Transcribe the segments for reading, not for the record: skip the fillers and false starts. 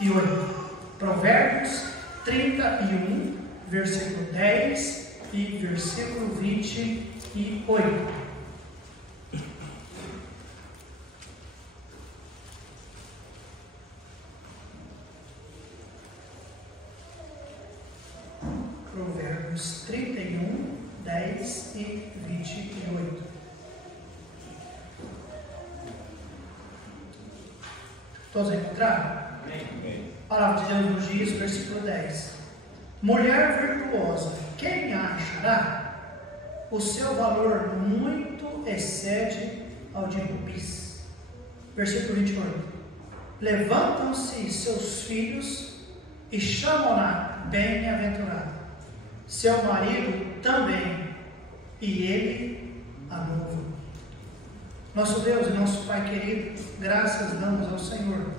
28. Provérbios 31, versículo 10 e versículo 28. Provérbios 31, 10 e 28. Todos encontraram? A palavra de Deus nos diz, versículo 10. Mulher virtuosa, quem a achará? O seu valor muito excede ao de rubis. Versículo 28. Levantam-se seus filhos e chamam-na bem-aventurada. Seu marido também, e ele a louva. Nosso Deus e nosso Pai querido, graças damos ao Senhor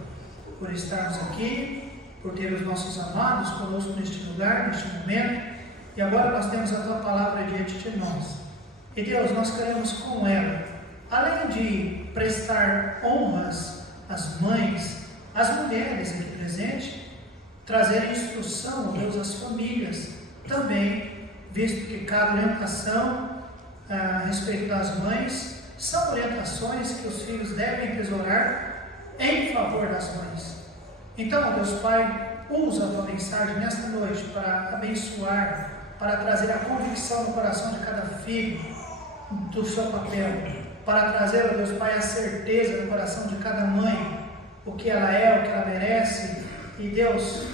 por estarmos aqui, por ter os nossos amados conosco neste lugar, neste momento, e agora nós temos a Tua palavra diante de nós. E Deus, nós queremos com ela, além de prestar honras às mães, às mulheres aqui presentes, trazer instrução, Deus, às famílias, também, visto que cada orientação a respeito das mães são orientações que os filhos devem tesourar em favor das mães. Então, Deus Pai, usa a Tua mensagem nesta noite para abençoar, para trazer a convicção no coração de cada filho do seu papel, para trazer, Deus Pai, a certeza no coração de cada mãe, o que ela é, o que ela merece, e Deus,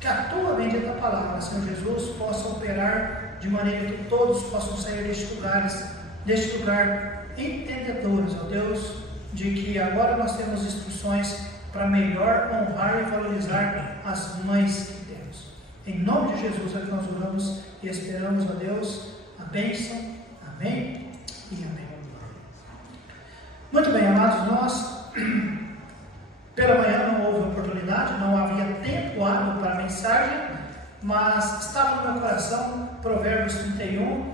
que a Tua bendita palavra, Senhor Jesus, possa operar de maneira que todos possam sair deste lugar entendedores, ó Deus, de que agora nós temos instruções para melhor honrar e valorizar as mães que temos. Em nome de Jesus é que nós oramos e esperamos, ó Deus, a bênção. Amém e amém. Muito bem, amados, nós pela manhã não houve oportunidade, não havia tempo hábil para a mensagem, mas estava no meu coração Provérbios 31,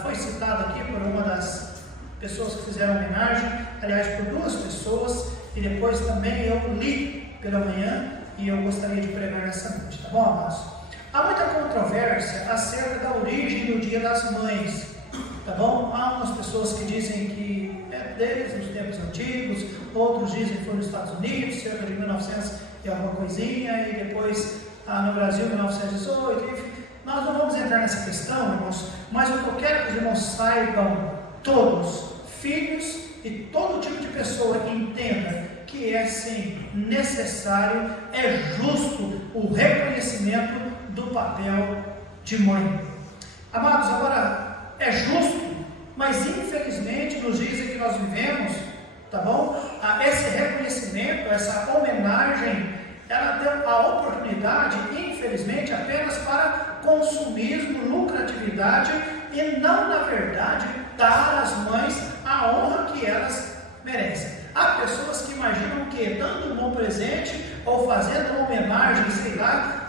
foi citado aqui por uma das pessoas que fizeram homenagem, aliás, por duas pessoas, e depois também eu li pela manhã e eu gostaria de pregar nessa noite, tá bom, amados? Há muita controvérsia acerca da origem do Dia das Mães, tá bom? Há umas pessoas que dizem que é desde os tempos antigos, outros dizem que foi nos Estados Unidos, cerca de 1900 e alguma coisinha, e depois no Brasil, 1918, enfim. Nós não vamos entrar nessa questão, irmãos, mas o que eu quero que os irmãos saibam, todos, filhos e todo tipo de pessoa que entenda que é sim necessário, é justo o reconhecimento do papel de mãe. Amados, agora é justo, mas infelizmente nos dias em que nós vivemos, tá bom? Esse reconhecimento, essa homenagem, ela deu a oportunidade, infelizmente, apenas para consumismo, lucratividade e não, na verdade, dar às mães a honra que elas merecem. Há pessoas que imaginam que dando um bom presente ou fazendo uma homenagem, sei lá,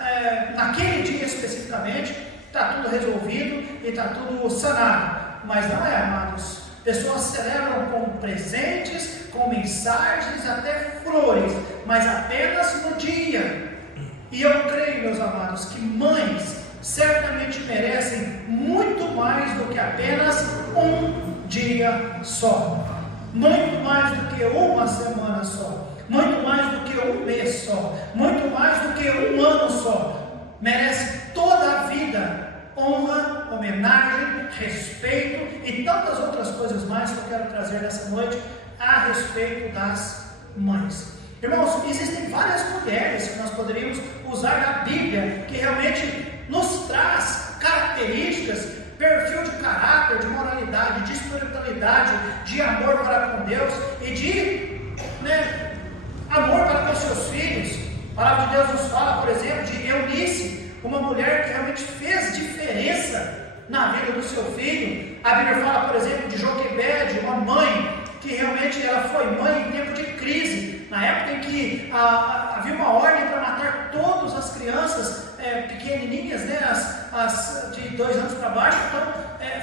naquele dia especificamente, está tudo resolvido e está tudo sanado. Mas não é, amados. Pessoas celebram com presentes, com mensagens, até flores, mas apenas no dia. E eu creio, meus amados, que mães certamente merecem muito mais do que apenas um dia só. Muito mais do que uma semana só. Muito mais do que um mês só. Muito mais do que um ano só. Merece toda a vida. Honra, homenagem, respeito e tantas outras coisas mais que eu quero trazer nessa noite a respeito das mães. Irmãos, existem várias mulheres que nós poderíamos usar na Bíblia que realmente nos traz características, perfil de caráter, de moralidade, de espiritualidade, de amor para com Deus e de amor para com seus filhos. A palavra de Deus nos fala, por exemplo, de Eunice, uma mulher que realmente fez diferença na vida do seu filho. A Bíblia fala, por exemplo, de Joquebede, uma mãe que realmente ela foi mãe em tempo de crise, na época em que havia uma ordem para matar todas as crianças pequenininhas, as de 2 anos para baixo. Então,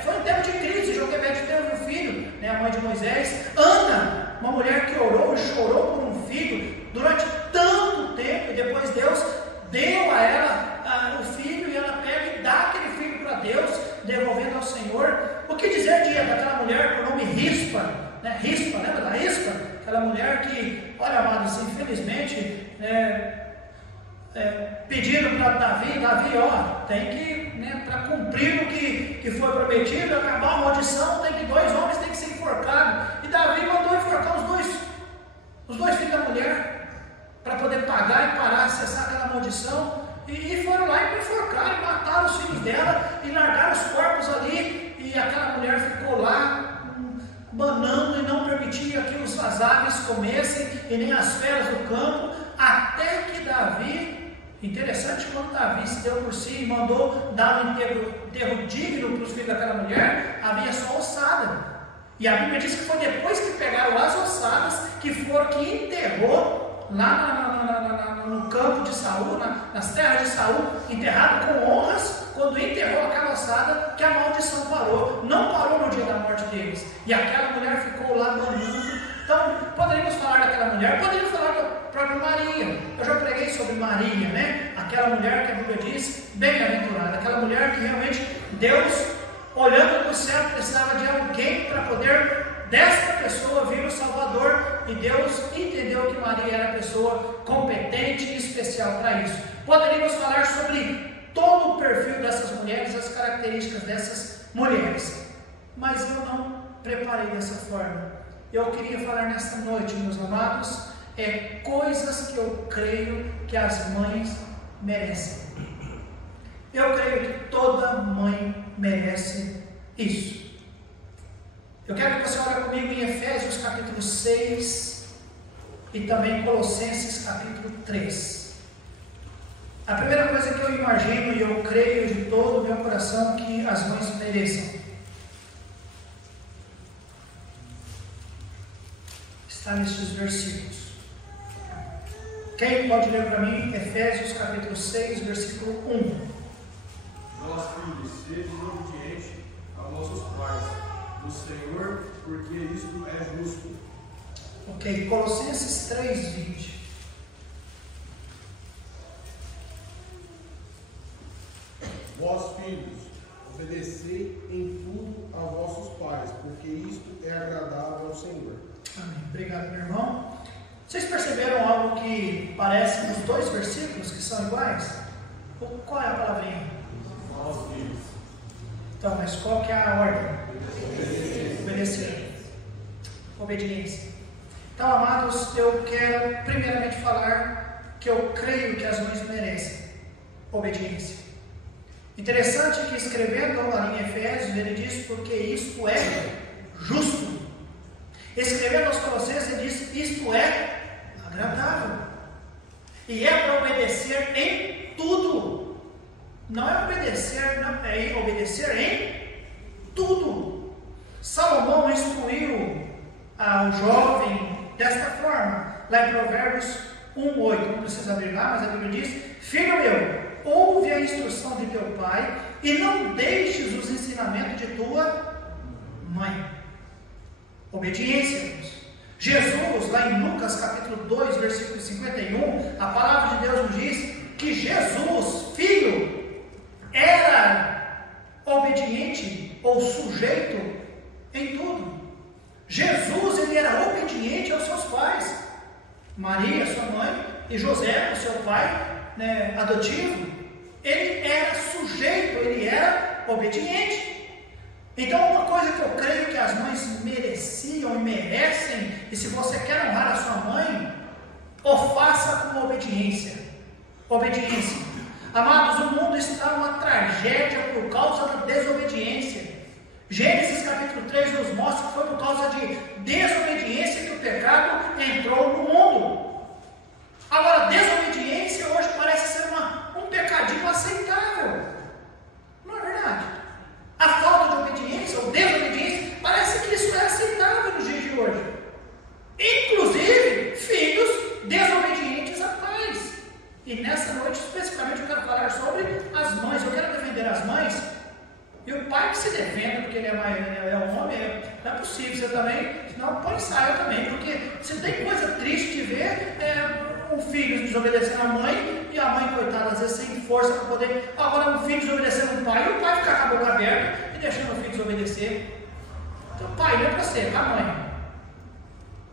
foi em tempo de crise. Joquebede teve um filho, a mãe de Moisés. Ana, uma mulher que orou e chorou por um filho durante tanto tempo, e ao Senhor. O que dizer daquela mulher por nome Rispa, né? Rispa, lembra da Rispa? Aquela mulher que, olha, amados, infelizmente, pedindo para Davi, ó, tem que, né, para cumprir o que foi prometido, acabar a maldição, tem que 2 homens têm que ser enforcados. E Davi mandou enforcar os dois filhos da mulher, para poder pagar e parar, cessar aquela maldição. E foram lá e enforcaram, e mataram os filhos dela, e largaram os corpos ali, e aquela mulher ficou lá, banando, e não permitia que os aves comessem, e nem as feras do campo, até que Davi, interessante, quando Davi se deu por si e mandou dar um enterro digno para os filhos daquela mulher, havia só ossada. E a Bíblia diz que foi depois que pegaram as ossadas, que enterrou lá no campo de Saul, nas terras de Saul, enterrado com honras. Quando enterrou aquela ossada, que a maldição parou. Não parou no dia da morte deles. E aquela mulher ficou lá banando. Então, poderíamos falar daquela mulher, poderíamos falar da própria Maria. Eu já preguei sobre Maria, né? Aquela mulher que a Bíblia diz, bem-aventurada. Aquela mulher que realmente Deus, olhando para o céu, precisava de alguém para poder desta pessoa vir o Salvador. E Deus entendeu que Maria era a pessoa competente e especial para isso. Poderíamos falar sobre todo o perfil dessas mulheres, as características dessas mulheres. Mas eu não preparei dessa forma. Eu queria falar nesta noite, meus amados, coisas que eu creio que as mães merecem. Eu creio que toda mãe merece isso. Eu quero que você olhe comigo em Efésios capítulo 6 e também Colossenses capítulo 3. A primeira coisa que eu imagino e eu creio de todo o meu coração que as mães mereçam está nestes versículos. Quem pode ler para mim Efésios capítulo 6, versículo 1? Vós, filhos, sede obedientes a vossos pais, no Senhor, porque isto é justo. Ok, Colossenses 3, 20. Vós, filhos, obedecei em tudo a vossos pais, porque isto é agradável ao Senhor. Amém. Obrigado, meu irmão. Vocês perceberam algo que parece nos 2 versículos que são iguais? Qual é a palavrinha? Vós, filhos. Então, mas qual que é a ordem? Obedecer. Obediência. Então, amados, eu quero primeiramente falar que eu creio que as mães merecem obediência. Interessante que escrevendo ali em Efésios, ele diz porque isto é justo. Escrevendo aos Colossenses, ele diz isto é agradável. E é para obedecer em tudo. Não é obedecer, não, é obedecer em tudo. Salomão instruiu ao jovem desta forma, lá em Provérbios 1:8. Não precisa abrir lá, mas a Bíblia diz: filho meu, ouve a instrução de teu pai e não deixes os ensinamentos de tua mãe. Obediência, irmãos. Jesus, lá em Lucas capítulo 2, versículo 51, a palavra de Deus nos diz que Jesus, filho, era obediente ou sujeito em tudo. Jesus, ele era obediente aos seus pais. Maria, sua mãe, e José, o seu pai, né, adotivo, ele era sujeito, ele era obediente. Então, uma coisa que eu creio que as mães mereciam e merecem, e se você quer honrar a sua mãe, o faça com obediência. Obediência. Amados, o mundo está numa tragédia por causa da desobediência. Gênesis capítulo 3 nos mostra que foi por causa de desobediência que o pecado entrou no mundo. Agora, desobediência hoje parece ser um pecadinho aceitável. Não é verdade? A falta de obediência ou desobediência, parece que isso é aceitável nos dias de hoje. Inclusive, filhos desobedientes a pais. E nessa noite, especificamente, eu quero falar sobre as mães. Eu quero defender as mães. E o pai que se defenda, porque ele é um homem, não é possível. Você também, senão põe saia também. Porque se tem coisa triste de ver, um filho desobedecendo a mãe, e a mãe, coitada, às vezes sem força para poder. Agora, um filho desobedecendo o pai, e o pai fica com a boca aberta e deixando o filho desobedecer. Então, pai, não é para você, para a mãe.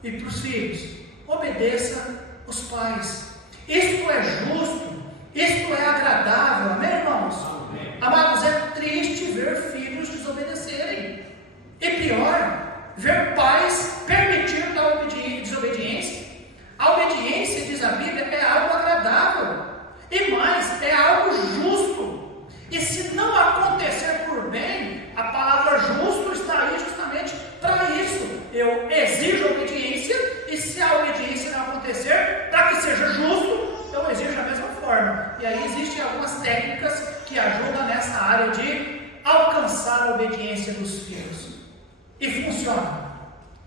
E para os filhos, obedeça os pais. Isto é justo, isto é agradável, amém, irmãos? Amém. Amados, é triste ver filhos desobedecerem. E pior, ver pais permitir a desobediência. A obediência, diz a Bíblia, é algo agradável. E mais, é algo justo. E se não acontecer por bem, a palavra justo está aí justamente para isso. Eu exijo obediência, e se a obediência não acontecer, para que seja justo, eu exijo da mesma forma. E aí existem algumas técnicas que ajudam nessa área de alcançar a obediência dos filhos. E funciona.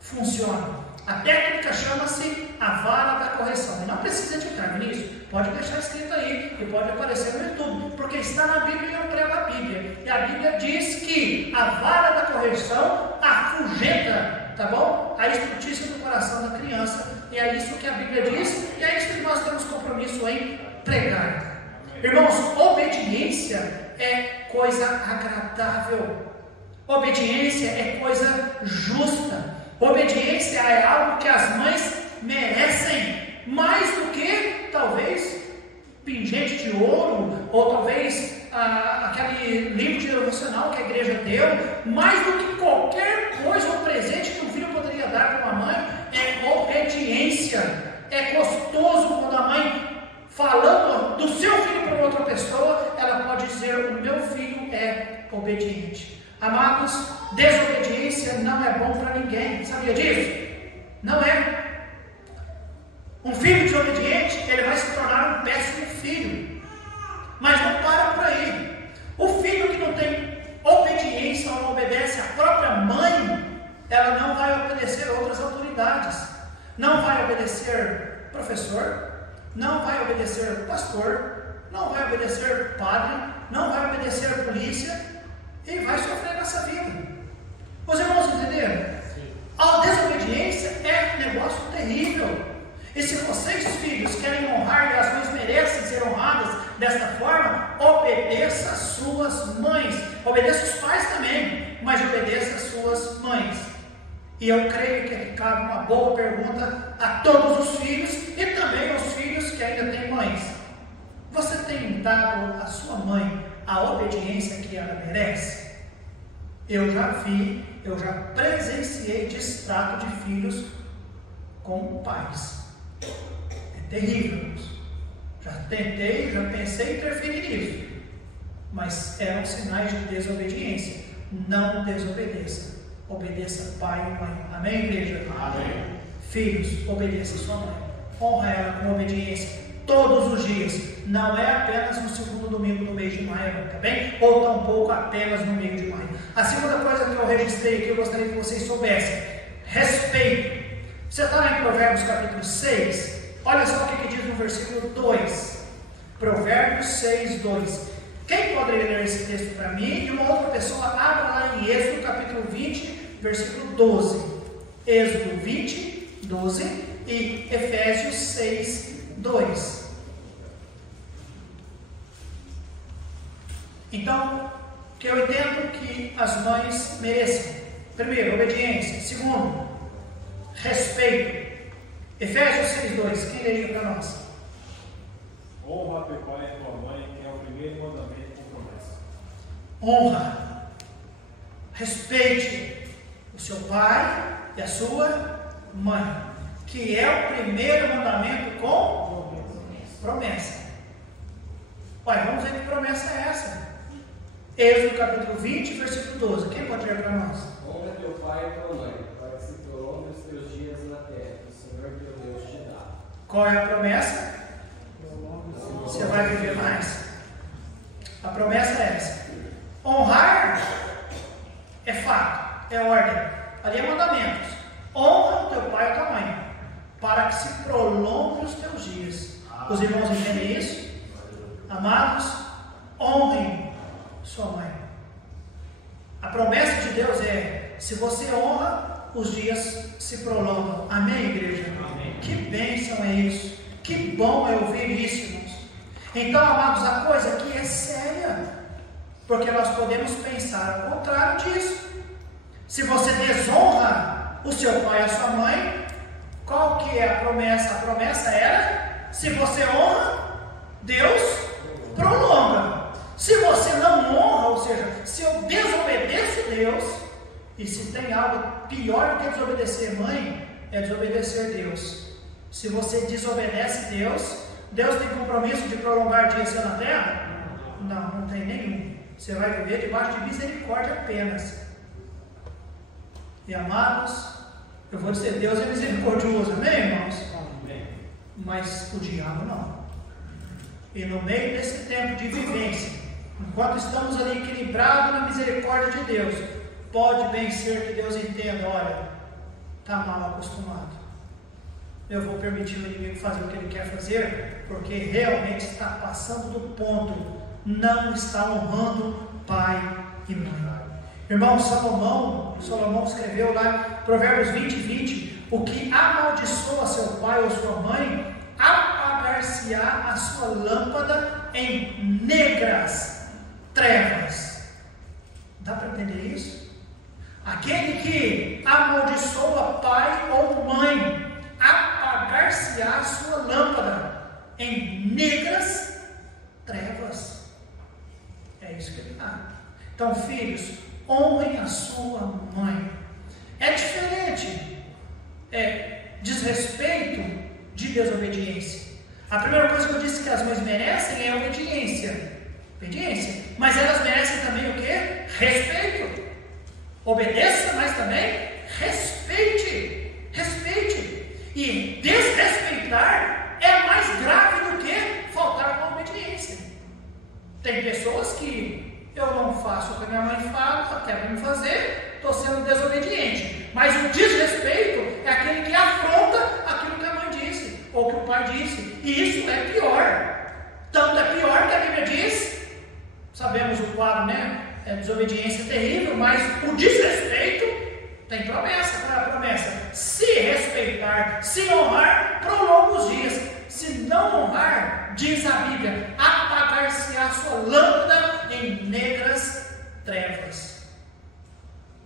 Funciona. A técnica chama-se a vara da correção. E não precisa entrar nisso. Pode deixar escrito aí. E pode aparecer no YouTube. Porque está na Bíblia e eu prego a Bíblia. E a Bíblia diz que a vara da correção afugenta, tá bom? A estultícia do coração da criança. E é isso que a Bíblia diz. E é isso que nós temos compromisso em pregar. Irmãos, obediência é coisa agradável. Obediência é coisa justa. Obediência é algo que as mães merecem, mais do que, talvez, pingente de ouro, ou talvez aquele livro de devocional que a igreja deu, mais do que qualquer coisa ou presente que um filho poderia dar para uma mãe, é obediência. É gostoso quando a mãe, falando do seu filho para outra pessoa, ela pode dizer: o meu filho é obediente. Amados, desobediência não é bom para ninguém. Sabia disso? Não é. Um filho desobediente, ele vai se tornar um péssimo filho. Mas não para por aí. O filho que não tem obediência ou não obedece à própria mãe, ela não vai obedecer outras autoridades. Não vai obedecer professor, não vai obedecer pastor, não vai obedecer padre, não vai obedecer polícia, e vai sofrer nessa vida. Os irmãos entenderam? A desobediência é um negócio terrível. E se vocês, filhos, querem honrar, e as mães merecem ser honradas desta forma, obedeça às suas mães. Obedeça os pais também, mas obedeça às suas mães. E eu creio que aqui cabe uma boa pergunta a todos os filhos e também aos filhos que ainda têm mães. Você tem dado à sua mãe a obediência que ela merece? Eu já vi, eu já presenciei destrato de filhos com pais. É terrível. Já tentei, já pensei em interferir nisso, mas eram sinais de desobediência. Não desobedeça. Obedeça pai e mãe. Amém, igreja? Amém. Filhos, obedeça sua mãe. Honra ela com obediência todos os dias. Não é apenas no segundo domingo do mês de maio, tá bem? Ou tampouco apenas no mês de maio. A segunda coisa que eu registrei, que eu gostaria que vocês soubessem: respeito. Você está lá em Provérbios capítulo 6. Olha só o que diz no versículo 2. Provérbios 6, 2. Quem poderia ler esse texto para mim? E uma outra pessoa abra lá em Êxodo capítulo 20, versículo 12. Êxodo 20, 12 e Efésios 6, 2. Então, que eu entendo que as mães mereçam: primeiro, obediência; segundo, respeito. Efésios 6, 2. Quem lê para nós? Honra teu pai e tua mãe, que é o primeiro mandamento com promessa. Honra, respeite o seu pai e a sua mãe, que é o primeiro mandamento com promessa. Olha, vamos ver que promessa é essa. Êxodo capítulo 20, versículo 12. Quem pode ler para nós? Honra teu pai e tua mãe, para que se prolongue os teus dias na terra, que o Senhor teu Deus te dá. Qual é a promessa? Você vai viver mais. A promessa é essa. Honrar é fato, é ordem. Ali é mandamentos. Honra o teu pai e a tua mãe, para que se prolongue os teus dias. Os irmãos entendem isso? Amados, honrem sua mãe. A promessa de Deus é: se você honra, os dias se prolongam. Amém, igreja? Amém. Que bênção é isso. Que bom é ouvir isso, irmãos. Então, amados, a coisa aqui é séria, porque nós podemos pensar ao contrário disso. Se você desonra o seu pai e a sua mãe, qual que é a promessa? A promessa era: se você honra, Deus prolonga. Se você não honra, ou seja, se eu desobedeço Deus, e se tem algo pior do que desobedecer mãe, é desobedecer Deus. Se você desobedece Deus, Deus tem compromisso de prolongar dias na terra? Não, não tem nenhum. Você vai viver debaixo de misericórdia apenas. E amados, eu vou dizer, Deus é misericordioso, amém, irmãos? Mas o diabo não. E no meio desse tempo de vivência, enquanto estamos ali equilibrados na misericórdia de Deus, pode bem ser que Deus entenda: olha, está mal acostumado. Eu vou permitir o inimigo fazer o que ele quer fazer, porque realmente está passando do ponto, não está honrando pai e mãe. Irmão, Salomão escreveu lá, Provérbios 20:20, o que amaldiçoa seu pai ou sua mãe, apagar-se-á a sua lâmpada em negras trevas. Dá para entender isso? Aquele que amaldiçoa pai ou mãe, apagar-se-á a sua lâmpada em negras trevas. É isso que ele dá. Então, filhos, honrem a sua mãe. É diferente desrespeito de desobediência. A primeira coisa que eu disse que as mães merecem é obediência. Mas elas merecem também o quê? Respeito. Obedeça, mas também respeite. E desrespeitar é mais grave do que faltar com obediência. Tem pessoas que eu não faço o que a minha mãe fala, quer me fazer, estou sendo desobediente. Mas o desrespeito é aquele que afronta aquilo que a mãe disse, ou que o pai disse. E isso é pior. Tanto é pior que a Bíblia diz, sabemos o quadro, né? É desobediência terrível, mas o desrespeito tem promessa. Qual é a promessa? Se respeitar, se honrar, prolonga os dias. Se não honrar, diz a Bíblia, apagar-se-á a sua lâmpada em negras trevas.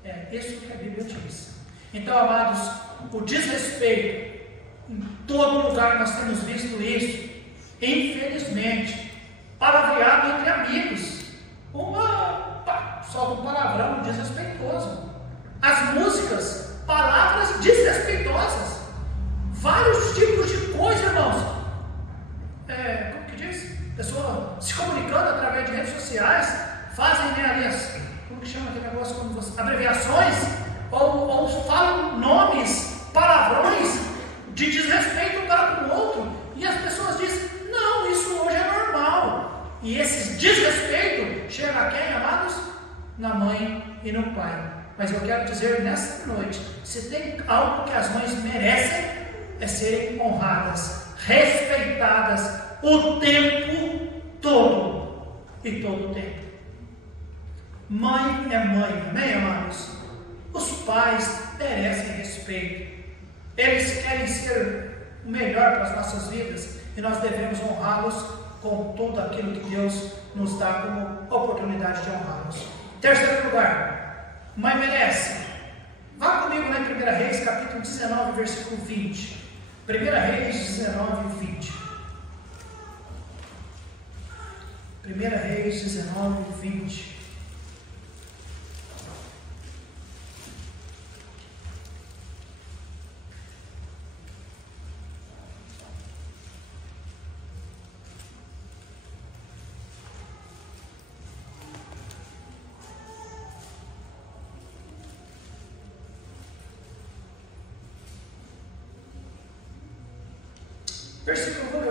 É isso que a Bíblia diz. Então, amados, o desrespeito, em todo lugar nós temos visto isso, infelizmente, palavreado entre amigos. Solta um palavrão desrespeitoso. As músicas, palavras desrespeitosas. Vários tipos de coisa, irmãos. Como que diz? Pessoa se comunicando através de redes sociais, fazem ali como que chama aquele negócio? Abreviações, ou falam nomes, palavrões de desrespeito um para com o outro. E as pessoas dizem: não, isso hoje é normal. E esse desrespeito chega a quem, amados? Na mãe e no pai. Mas eu quero dizer nesta noite, se tem algo que as mães merecem, é serem honradas, respeitadas o tempo todo e todo o tempo. Mãe é mãe, amém, amados? Os pais merecem respeito. Eles querem ser o melhor para as nossas vidas e nós devemos honrá-los com tudo aquilo que Deus nos dá como oportunidade de honrá-los. Terceiro lugar, mãe merece. Vá comigo lá em 1 Reis, capítulo 19, versículo 20. 1 Reis 19, 20. 1 Reis 19, 20.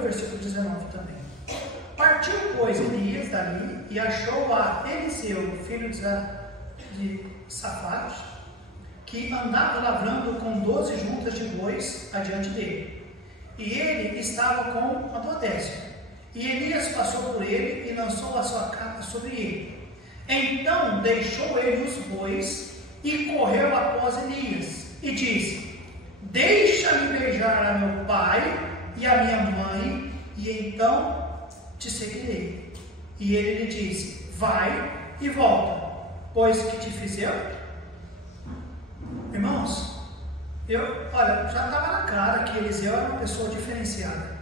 Versículo 19 também. Partiu, pois, Elias dali e achou a Eliseu, filho de Safate, que andava lavrando com 12 juntas de bois adiante dele. E ele estava com uma 10. E Elias passou por ele e lançou a sua capa sobre ele. Então deixou ele os bois e correu após Elias e disse: deixa-me beijar a meu pai e a minha mãe, e então te seguirei. E ele lhe disse: vai e volta, pois que te fiz eu? Irmãos, olha, já estava na cara que Eliseu era uma pessoa diferenciada.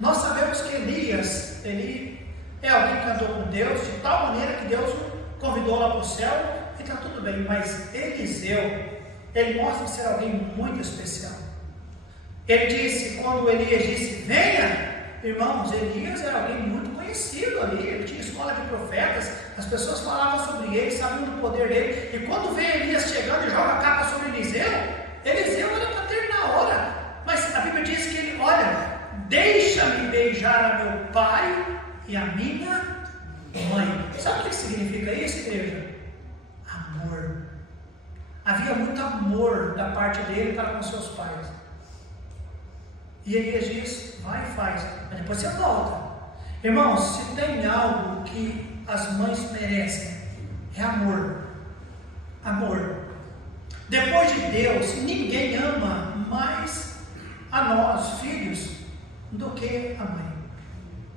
Nós sabemos que Elias, ele é alguém que andou com Deus de tal maneira que Deus o convidou lá para o céu, e está tudo bem. Mas Eliseu, ele mostra ser alguém muito especial. Ele disse, quando Elias disse: venha, irmãos, Elias era alguém muito conhecido ali, ele tinha escola de profetas, as pessoas falavam sobre ele, sabiam do poder dele, e quando vem Elias chegando e joga a capa sobre Eliseu, Eliseu era para ter na hora, mas a Bíblia diz que ele: olha, deixa-me beijar a meu pai e a minha mãe. Sabe o que significa isso, igreja? Amor. Havia muito amor da parte dele para com seus pais. E Elias diz: vai e faz, mas depois você volta. Irmãos, se tem algo que as mães merecem, é amor. Amor. Depois de Deus, ninguém ama mais a nós, filhos, do que a mãe.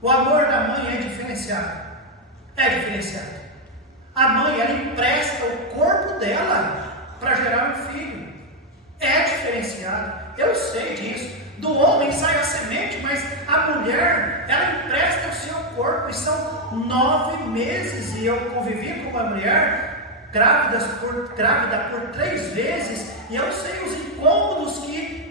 O amor da mãe é diferenciado. É diferenciado. A mãe, ela empresta o corpo dela para gerar um filho. É diferenciado. Eu sei disso. Do homem sai a semente, mas a mulher, ela empresta o seu corpo. E são 9 meses. E eu convivi com uma mulher grávida por 3 vezes. E eu sei os incômodos que...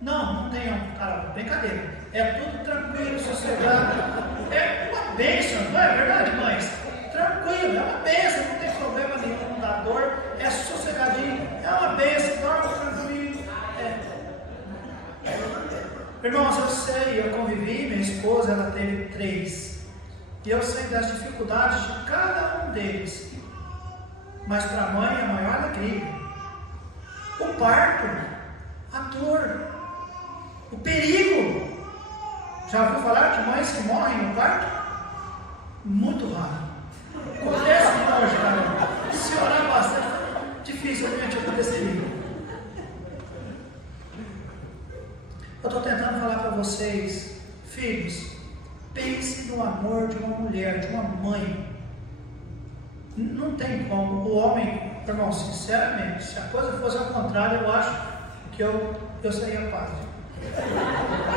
Não tenham, cara, brincadeira. É tudo tranquilo, sossegado. É uma bênção, não é verdade, mães? Tranquilo, é uma bênção, não tem problema nenhum, não dá dor, é sossegadinho, é uma bênção, dorme tranquilo. Irmãos, eu sei, eu convivi, minha esposa, ela teve 3. E eu sei das dificuldades de cada um deles. Mas para a mãe é a maior alegria. O parto, a dor, o perigo. Já ouviu falar de mães que morrem no parto? Muito raro. Acontece hoje, cara. Se orar bastante, dificilmente aconteceria. Eu estou tentando falar para vocês, filhos, pense no amor de uma mulher, de uma mãe. Não tem como. O homem, irmão, sinceramente, se a coisa fosse ao contrário, eu acho que eu seria padre.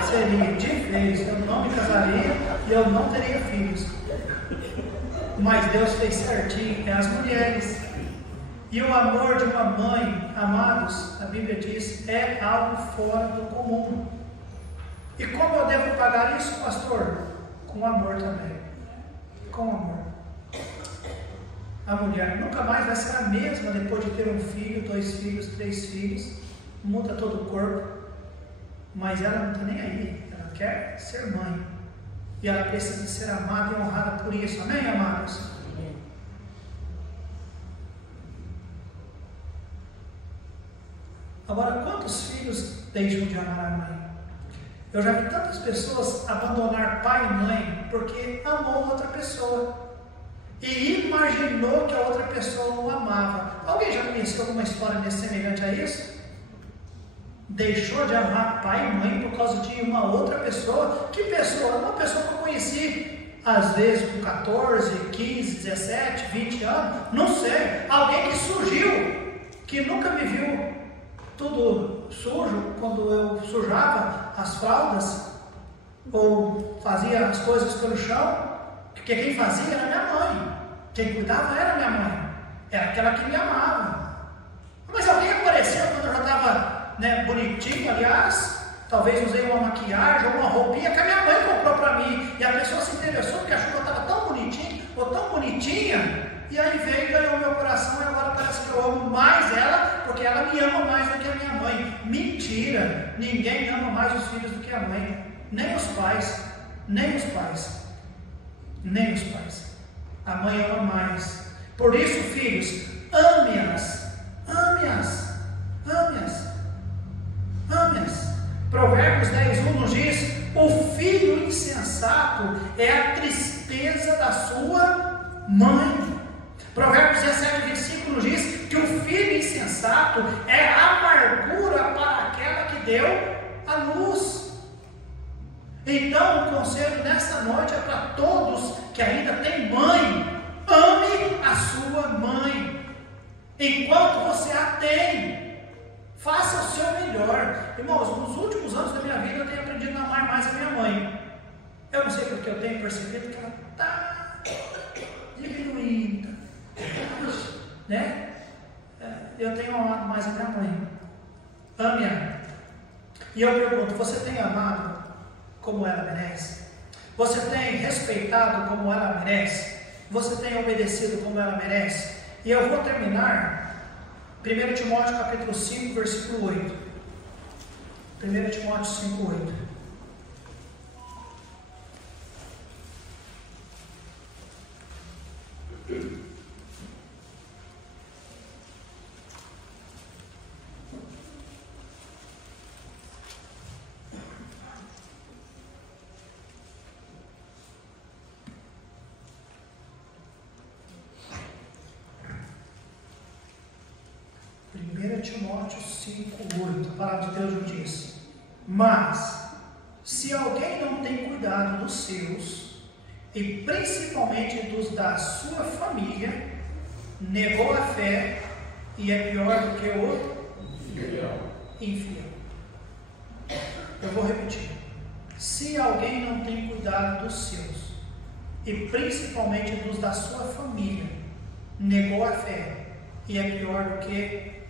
Seria de vez, eu não me casaria e eu não teria filhos. Mas Deus fez certinho, é as mulheres. E o amor de uma mãe, amados, a Bíblia diz, é algo fora do comum. E como eu devo pagar isso, pastor? Com amor também. Com amor. A mulher nunca mais vai ser a mesma depois de ter um filho, 2 filhos, 3 filhos. Muda todo o corpo. Mas ela não está nem aí, ela quer ser mãe. E ela precisa ser amada e honrada por isso. Amém, amados? Amém. Agora, quantos filhos deixam de amar a mãe? Eu já vi tantas pessoas abandonar pai e mãe porque amou outra pessoa e imaginou que a outra pessoa não amava. Alguém já conheceu alguma história semelhante a isso? Deixou de amar pai e mãe por causa de uma outra pessoa. Que pessoa? Uma pessoa que eu conheci às vezes com 14, 15, 17, 20 anos, não sei. Alguém que surgiu, que nunca me viu tudo sujo quando eu sujava as fraldas ou fazia as coisas pelo chão, porque quem fazia era minha mãe, quem cuidava era minha mãe, era aquela que me amava. Mas alguém apareceu quando eu já estava bonitinho, aliás, talvez usei uma maquiagem ou uma roupinha que a minha mãe comprou para mim, e a pessoa se interessou porque achou que eu estava tão bonitinho ou tão bonitinha, e aí veio e ganhou meu coração, e agora parece que eu amo mais ela, porque ela me ama mais do que a minha mãe. Mentira! Ninguém ama mais os filhos do que a mãe, nem os pais, nem os pais, nem os pais. A mãe ama mais. Por isso, filhos, ame-as, ame-as, ame-as. Ame-as. Provérbios 10:1 nos diz: o filho insensato é a tristeza da sua mãe. Provérbios 17:25 nos diz que o filho insensato é a amargura para aquela que deu a luz. Então, o conselho nesta noite é para todos que ainda têm mãe. Ame a sua mãe. Enquanto você a tem, faça o seu melhor. Irmãos, nos últimos anos da minha vida eu tenho aprendido a amar mais a minha mãe. Eu não sei porque eu tenho percebido que ela está diminuindo, né? Eu tenho amado mais a minha mãe. Ame-a. E eu pergunto, você tem amado como ela merece? Você tem respeitado como ela merece? Você tem obedecido como ela merece? E eu vou terminar 1 Timóteo capítulo 5, versículo 8. 1 Timóteo 5, 8. Timóteo 5:8, a palavra de Deus nos diz: mas, se alguém não tem cuidado dos seus, e principalmente dos da sua família, negou a fé e é pior do que o infiel. Eu vou repetir: se alguém não tem cuidado dos seus, e principalmente dos da sua família, negou a fé e é pior do que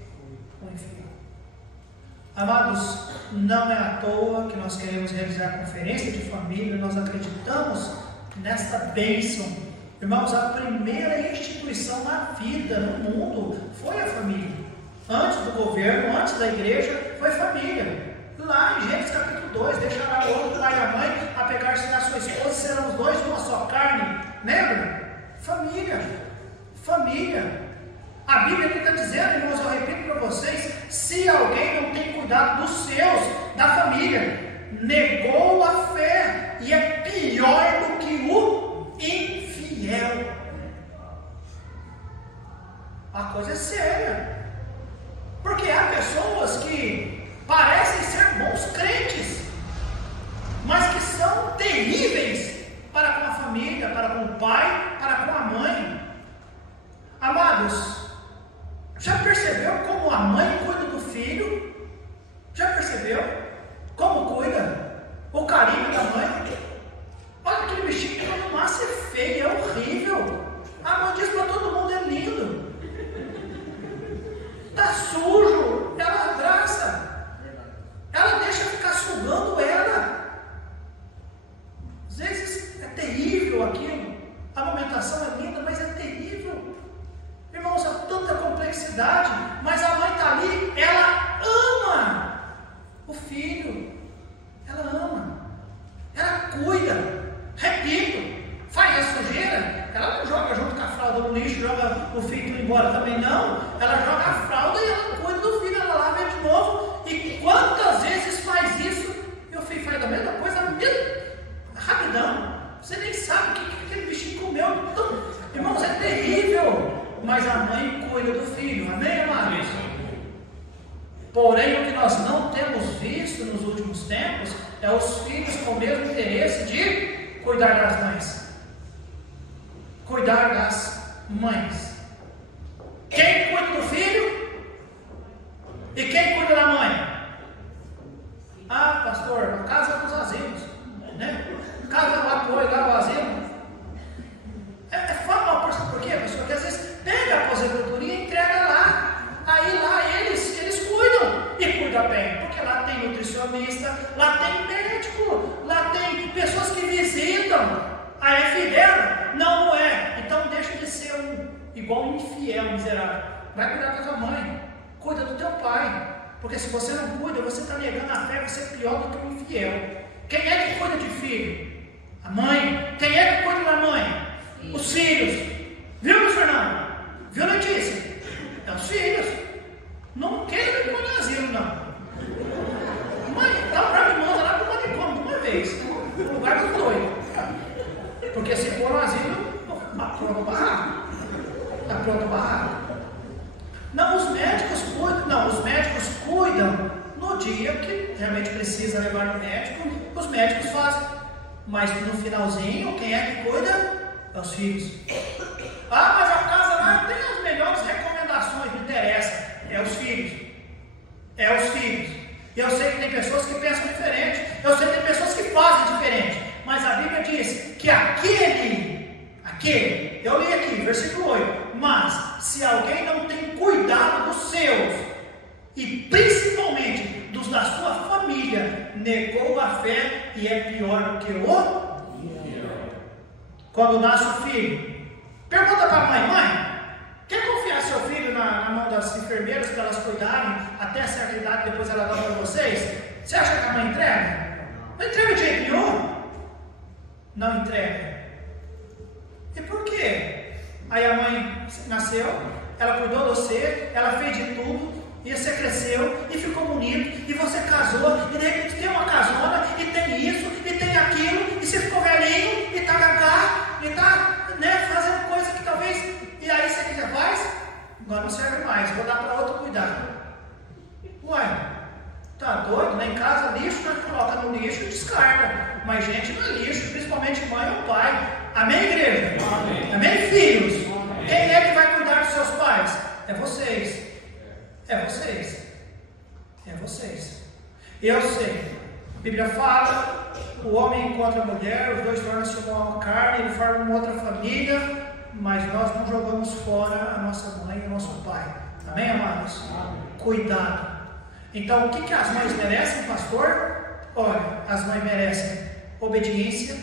infiel. Amados, não é à toa que nós queremos realizar a conferência de família. Nós acreditamos nesta bênção. Irmãos, a primeira instituição na vida, no mundo, foi a família. Antes do governo, antes da igreja, foi família. Lá em Gênesis capítulo 2, deixará o outro pai e a mãe, apegar-se na sua esposa, serão os dois de uma só carne. Lembra? Família. Família. A Bíblia está dizendo, irmãos, eu repito para vocês: se alguém não tem cuidado dos seus, da família, negou a fé e é pior do que o infiel. A coisa é séria, porque há pessoas que parecem ser bons crentes, mas que são terríveis para com a família, para com o pai, para com a mãe. Amados, já percebeu como a mãe cuida do filho? Já percebeu como cuida? O carinho da mãe? Olha, aquele bichinho que quando nasce é feio, é horrível. A mãe diz para todo mundo: é lindo. Está sujo, ela abraça. Ela deixa ficar sugando ela. Às vezes é terrível aquilo. A amamentação é linda, mas é terrível. Irmãos, há tanta complexidade, mas a mãe está ali, ela ama o filho, ela ama, ela cuida. Repito, faz a sujeira, ela não joga junto com a fralda no lixo, joga o filho embora também, não. Ela joga a fralda e ela cuida do filho, ela lava ele de novo. E quantas vezes faz isso? E o filho faz a mesma coisa, rapidão. Você nem sabe o que aquele bichinho comeu. Então, irmãos, é terrível. Mas a mãe cuida do filho, amém, amados? Porém, o que nós não temos visto nos últimos tempos é os filhos com o mesmo interesse de cuidar das mães. Cuidar das mães. Quem cuida do filho? E quem cuida da mãe? Ah, pastor, a casa dos asilos, né? Casa do apoio lá do asilo. Fala, por quê, pastor? Porque às vezes pega a aposentadoria e entrega lá. Aí lá eles cuidam e cuidam bem, porque lá tem nutricionista, lá tem médico, lá tem pessoas que visitam. Ah, é fiel? Não é. Então deixa de ser igual um infiel, miserável. Vai cuidar da tua mãe, cuida do teu pai, porque se você não cuida, você está negando a fé, você é pior do que um infiel. Quem é que cuida de filho? A mãe. Quem é que cuida da mãe? Os filhos. Viu, Luiz Fernando? Viu, Letícia? É os filhos. Não quero ir para o asilo, não. Mãe, dá para me mandar lá para o manicômio de uma vez. No lugar dos dois. Porque se for no asilo, está pronto o barraco. Está pronto o barraco. Não, os médicos cuidam. Não, os médicos cuidam no no dia que realmente precisa levar no médico, os médicos fazem. Mas no finalzinho, quem é que cuida? É os filhos. Ah, mas a casa lá tem as melhores recomendações, não interessa. É os filhos. É os filhos. E eu sei que tem pessoas que pensam diferente. Eu sei que tem pessoas que fazem diferente. Mas a Bíblia diz que aquele, eu li aqui, versículo 8. Mas se alguém não tem cuidado dos seus, e principalmente dos da sua família, negou a fé e é pior do que o... Quando nasce o filho, pergunta para a mãe, quer confiar seu filho na mão das enfermeiras para elas cuidarem até certa idade, depois ela dá para vocês? Você acha que a mãe entrega? Não entrega de jeito nenhum. Não entrega. E por quê? Aí a mãe nasceu, ela cuidou de você, ela fez de tudo, e você cresceu, e ficou bonito, e você casou, e de repente tem uma casona, e tem isso, e tem aquilo, e você ficou velhinho, e tá gagá, e tá, fazendo coisa que talvez, e aí você que já faz, agora não serve mais, vou dar para outro cuidar. Ué, tá doido? Lá em casa, lixo, nós coloca no lixo e descarta. Mas gente não é lixo, principalmente mãe ou pai. Amém, igreja? Amém, Amém filhos? Amém. Quem é que vai cuidar dos seus pais? É vocês. É vocês. É vocês. Eu sei. A Bíblia fala, o homem encontra a mulher, os dois tornam-se uma carne, ele forma uma outra família, mas nós não jogamos fora a nossa mãe e o nosso pai. Amém, amados? Amém. Cuidado. Então, o que as mães merecem, pastor? Olha, as mães merecem obediência,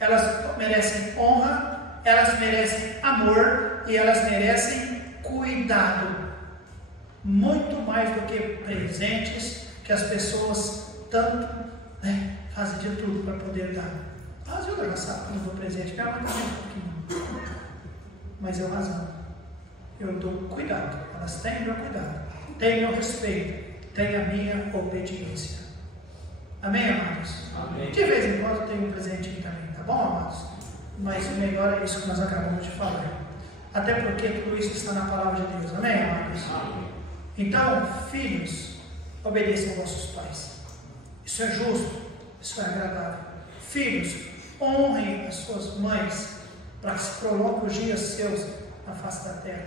elas merecem honra, elas merecem amor e elas merecem cuidado. Muito mais do que presentes que as pessoas tanto fazem de tudo para poder dar. Às vezes eu já sabe que eu não dou presente, minha mãe também um pouquinho. Mas eu razão. Eu dou cuidado, elas têm meu cuidado, têm meu respeito, têm a minha obediência. Amém, amados? Amém. De vez em quando tem um presentinho também, tá bom, amados? Mas o melhor é isso que nós acabamos de falar. Até porque tudo isso está na palavra de Deus. Amém, amados? Amém. Então, filhos, obedeçam aos vossos pais. Isso é justo, isso é agradável. Filhos, honrem as suas mães, para que se prolonguem os dias seus na face da terra.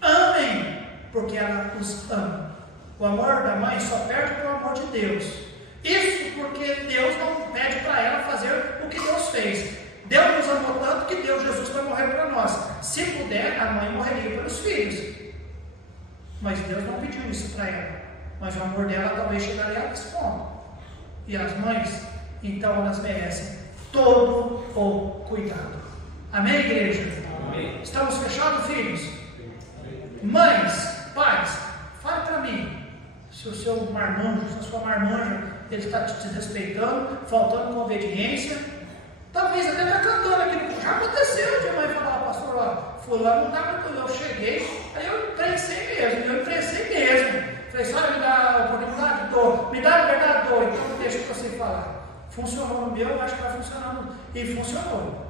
Amem, porque ela os ama. O amor da mãe só perde pelo amor de Deus. Isso porque Deus não pede para ela fazer o que Deus fez. Deus nos amou tanto que deu Jesus para morrer para nós. Se puder, a mãe morreria pelos filhos. Mas Deus não pediu isso para ela. Mas o amor dela talvez chegaria a esse ponto. E as mães, então elas merecem todo o cuidado. Amém, igreja? Amém. Estamos fechados, filhos? Amém. Mães, pais, fale para mim. Se o seu marmanjo, se a sua marmanja, ele está te desrespeitando, faltando com obediência, talvez até está cantando aqui. Já aconteceu de mãe falar, pastor, ó, fulano não está muito, eu cheguei, aí eu imprensei mesmo. Falei, só me dá a oportunidade? Dou. Me dá a liberdade? Dou. Então deixa você falar. Funcionou no meu, acho que vai funcionando. E funcionou.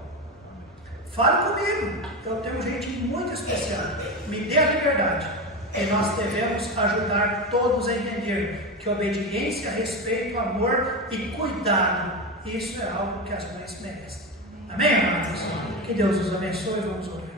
Fale comigo. Eu tenho gente muito especial. Me dê a liberdade. E nós devemos ajudar todos a entender que obediência, respeito, amor e cuidado, isso é algo que as mães merecem. Amém, amados? Que Deus os abençoe. Vamos orar.